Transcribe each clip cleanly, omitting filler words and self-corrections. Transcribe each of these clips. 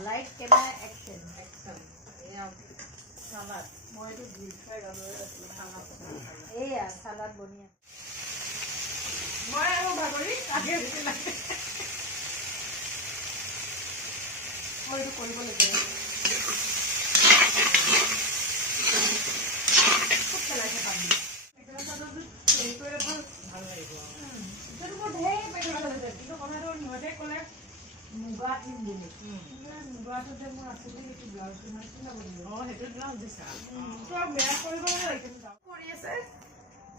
light camera action সালাদ মইতো deep fry গালৈ সালাদ এয়া সালাদ বনি আছে মই আৰু ভাগৰি আগে লাগে মই এইটো কৰিব লাগিব খুব পেলাইছে পানী মেখেলা চাদৰটো হেৰি কৰিলে ভাল লাগিব এইটো মোৰ ঢেৰ মেখেলা চাদৰ কিন্তু কথাটো সিহঁতে ক'লে মুগা পিন বুলি মুগাটো যে মোৰ আছিলে সেইটো ব্লাউজটো মানে চিলাব লাগিব সেইটো ব্লাউজ দিছা চব বেয়া কৰিব নালাগে কৰি আছে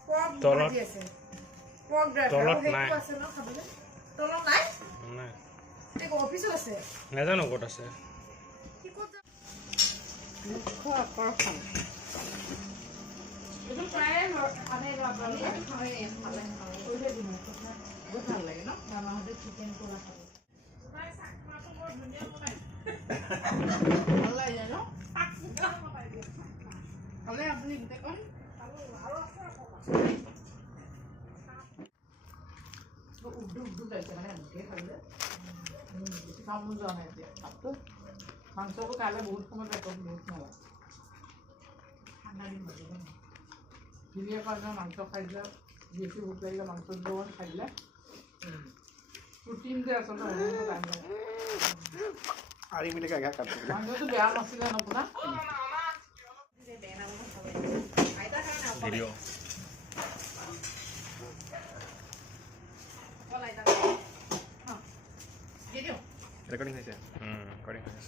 পক ভাজি আছে পক ড্ৰাইভাৰ সেইটো আছে ন খাবলৈ তলত নাই নাই এই অফিসত আছে নাজানো ক'ত আছে কি ক'ত মুখ আকৰ্ষণ এইটো প্ৰায় আনে আপোনালোকে হয় ভালে কৰিলে দিম বহুত ভাল লাগে ন মামাহঁতে চিকেন কোলা খাব ভাল লাগে ন খালে আপুনি গোটেইখন উদ্যোগ লাগিছে মানে গোটেই খাবলৈ খাব যোৱা নাই এতিয়া ভাতটো মাংসবোৰ খালে বহুত সময় পেটত বহুত নলয় ঠাণ্ডা দিন হৈ যাব ধুনীয়া কাৰণে মাংস খাই দিলে বেছি ভোক লাগিলে মাংস দুটামান খাই দিলে প্ৰটিন যে আচলতে টাইম লাগে মাংসটো বেয়া নাছিলে ন আপোনাৰ ভিডিঅ' ৰেকৰ্ডিং হৈছে ৰেকৰ্ডিং হৈছে